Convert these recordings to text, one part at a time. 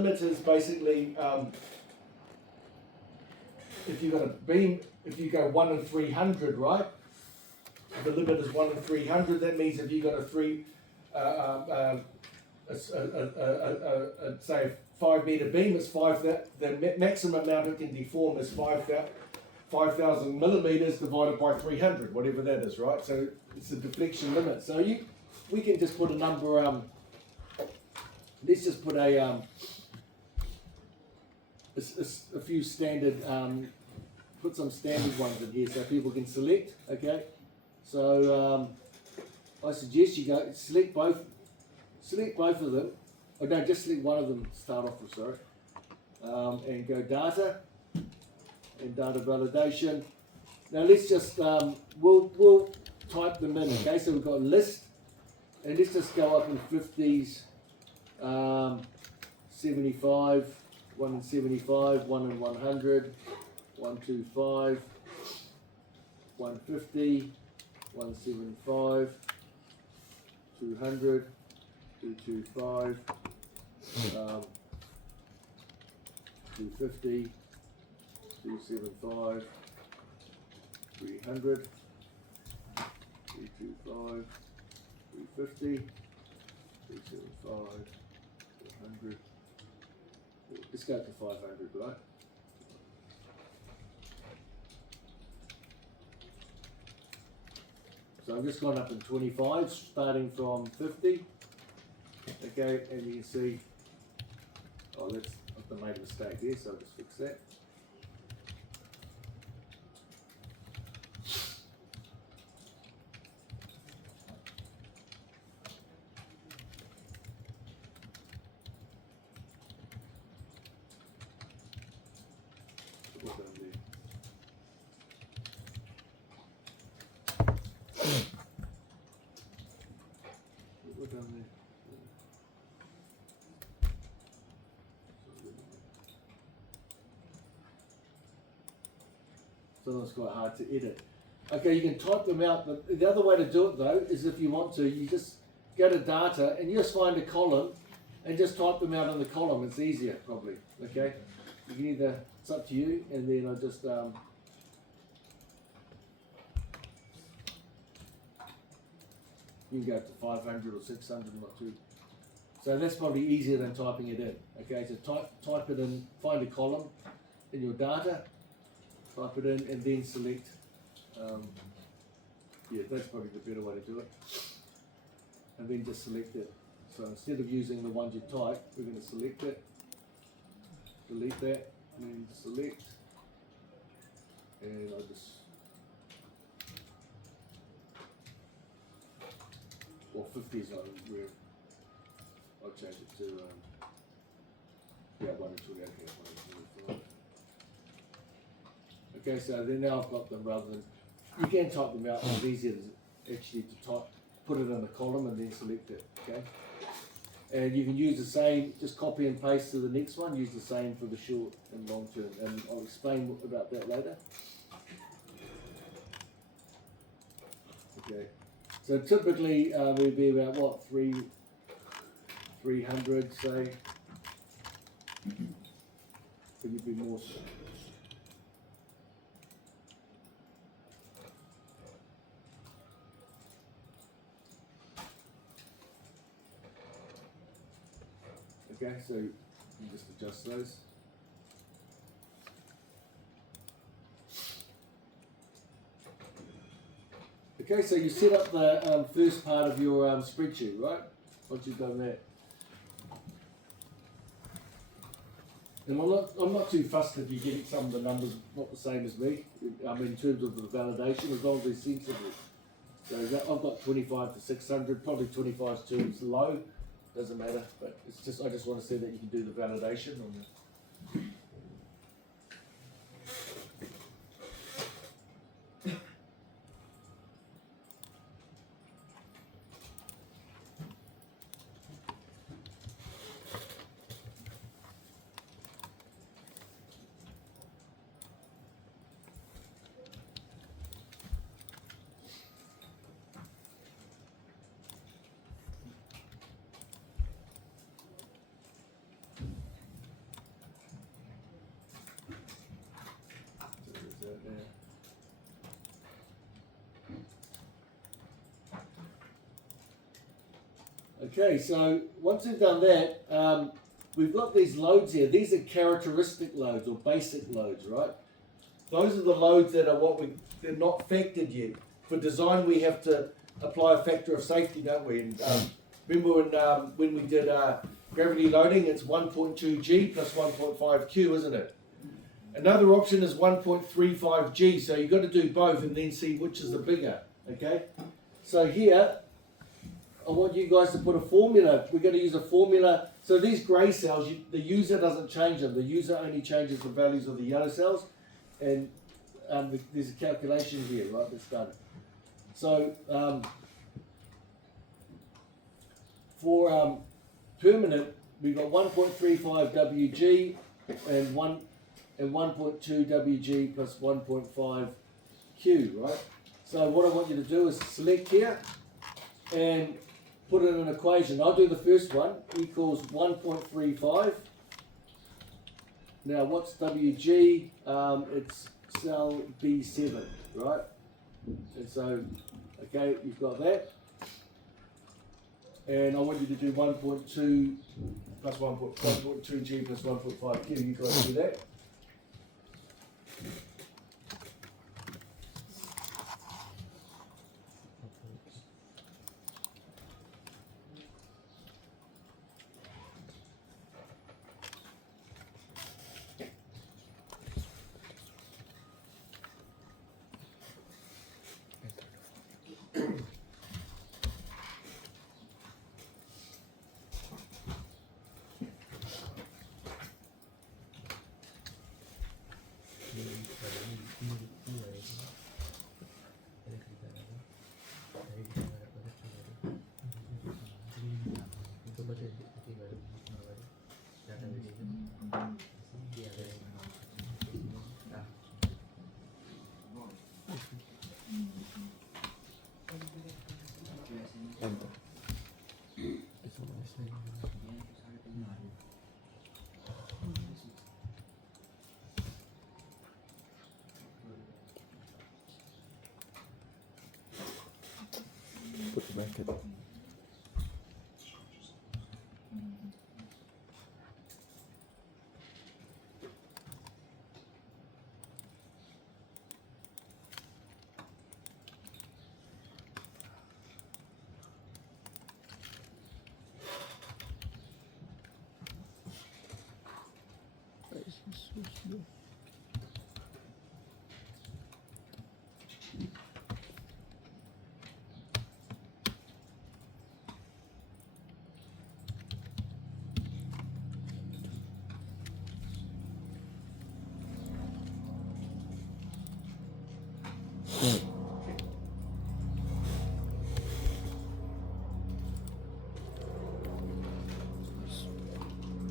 limit is basically if you've got a beam, if you go 1 in 300, right? The limit is 1 in 300. That means if you got say a 5 meter beam, it's the maximum amount it can deform is 5,000 millimeters divided by 300, whatever that is, right? So it's a deflection limit. So we can just put a number. Let's just put a few standard. Put some standard ones in here so people can select. Okay. So I suggest you go select both of them. Oh no, just select one of them to start off with, sorry. And go data and data validation. Now let's just we'll type them in. Okay, so we've got list, and let's just go up in 50s, 75, 1 in 75, 1 in 100, 125, 150, 175, 200, 225, 250, 275, 300, 325, 350, 375, 400. Let's go to 500, right? So I've just gone up in 25, starting from 50. Okay, and you can see, I've made a mistake here, so I'll just fix that. So it's quite hard to edit. Okay, you can type them out, but the other way to do it though is if you want to, you just go to data and you just find a column and just type them out in the column. It's easier probably. Okay, you can either, it's up to you, and then I'll just you can go to 500 or 600, not too. So that's probably easier than typing it in. Okay, so type it in, find a column in your data, type it in, and then select. Yeah, that's probably the better way to do it. And then just select it. So instead of using the ones you type, we're going to select it, delete that, and then select. And I'll just. Well, 50 is not real. I'll change it to, yeah, 1 and 2, okay, 1 and 2. Okay, so then now I've got them rather than, you can type them out, it's easier actually to type, put it in a column and then select it, okay? And you can use the same, just copy and paste to the next one, use the same for the short and long term, and I'll explain about that later. Okay. So typically we'd be about what, 300 say. Could you be more? Okay, so you just adjust those. Okay, so you set up the first part of your spreadsheet, right? Once you've done that. And I'm not too fussed if you get some of the numbers not the same as me. I mean, in terms of the validation, as long as they're sensible. So I've got 25 to 600, probably 25 is too low. Doesn't matter, but it's just I just want to see that you can do the validation on the. Okay, so once we've done that, we've got these loads here. These are characteristic loads or basic loads, right? Those are the loads that are they're not factored yet. For design, we have to apply a factor of safety, don't we? And remember when we did gravity loading, it's 1.2 G plus 1.5 Q, isn't it? Another option is 1.35 G, so you've got to do both and then see which is the bigger, okay? So here, I want you guys to put a formula. We're going to use a formula. So these grey cells, the user doesn't change them. The user only changes the values of the yellow cells. And there's a calculation here, right, that's done. So for permanent, we've got 1.35 Wg and 1.2 Wg plus 1.5 Q, right? So what I want you to do is select here and put it in an equation. I'll do the first one, equals 1.35. Now what's Wg? It's cell B7, right? And so, okay, you've got that. And I want you to do 1.2 plus 1.2 G plus 1.5 Q. You guys do that. Put the bracket.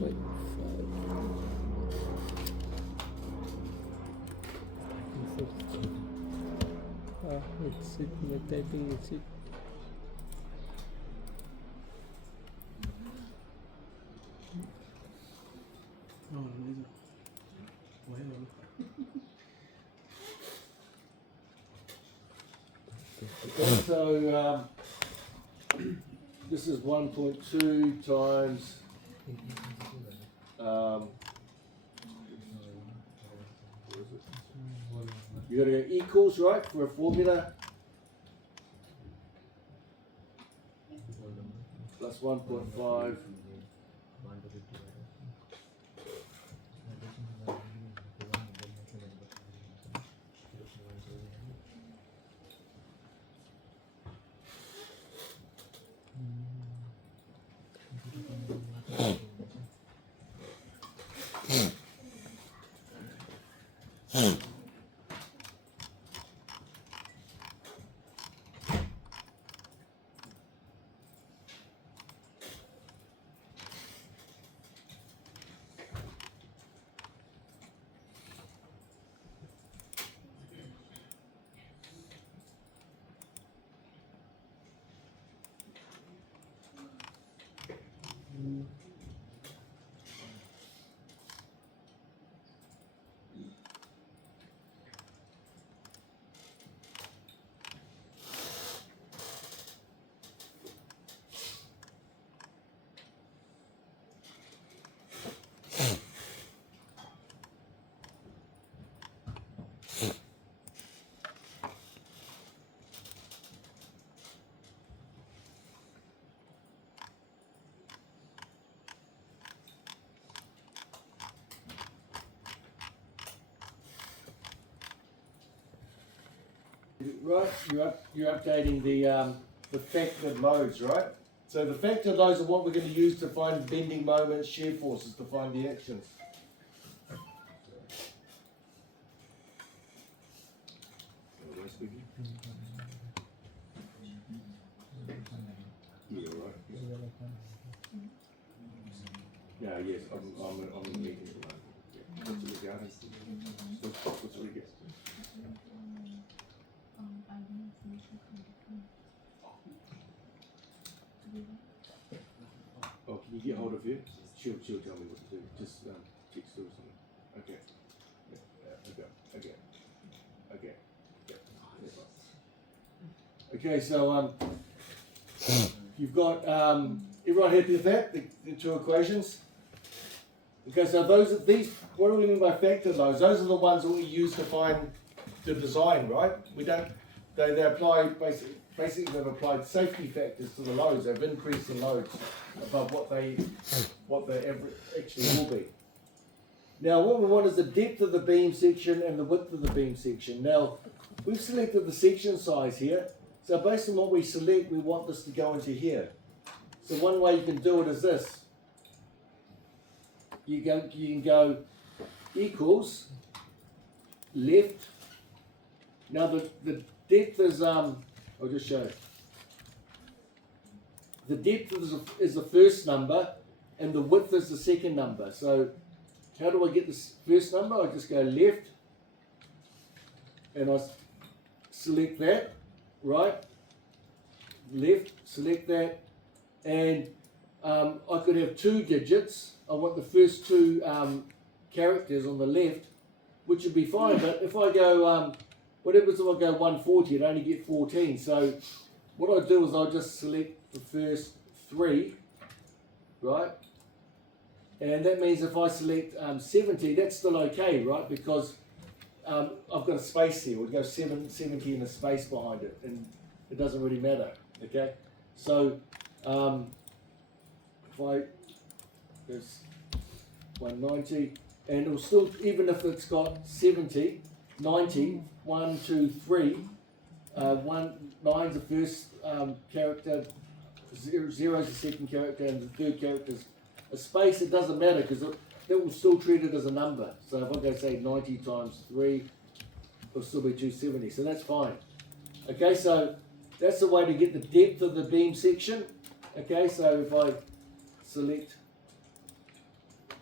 Wait, 5. It's it. I think it's it. No, no, Okay, so this is 1.2 times you got to go equals, right, for a formula, plus 1.5 right? You're updating the factored loads, right? So the factored loads are what we're going to use to find bending moments, shear forces, to find the actions. Yeah, right. Yeah, yes, I'm in the meeting at the moment. Yeah. What's it regarding? What's it regarding? Oh, can you get hold of her? She'll tell me what to do. Just text her or something. Okay. Yeah, okay. Okay, so you've got everyone happy with that? The two equations? Okay, so these, what do we mean by factor loads? Those are the ones that we use to find the design, right? We don't, they apply, basically they've applied safety factors to the loads. They've increased the loads above what they actually will be. Now what we want is the depth of the beam section and the width of the beam section. Now, we've selected the section size here. So based on what we select, we want this to go into here. So one way you can do it is this. You can go equals left. Now the depth is I'll just show you. The depth is the first number and the width is the second number. So how do I get this first number? I just go left and I select that, right? Left, select that, and I could have 2 digits. I want the first 2 characters on the left, which would be fine, but if I go, what happens if I go 140, I'd only get 14. So what I do is I'll just select the first 3, right? And that means if I select 70, that's still okay, right? Because I've got a space here. We'll go 70 and a space behind it, and it doesn't really matter, okay? So if I, there's 190, and it'll still, even if it's got 70, 90, 1, 2, 3, 9's the first character, 0's the second character, and the third character is a space. It doesn't matter because it will still treat it as a number. So if I go say 90 times 3, it'll still be 270. So that's fine. Okay, so that's the way to get the depth of the beam section. Okay, so if I select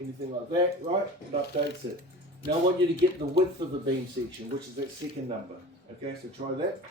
anything like that, right, it updates it. Now I want you to get the width of the beam section, which is that second number. Okay, so try that.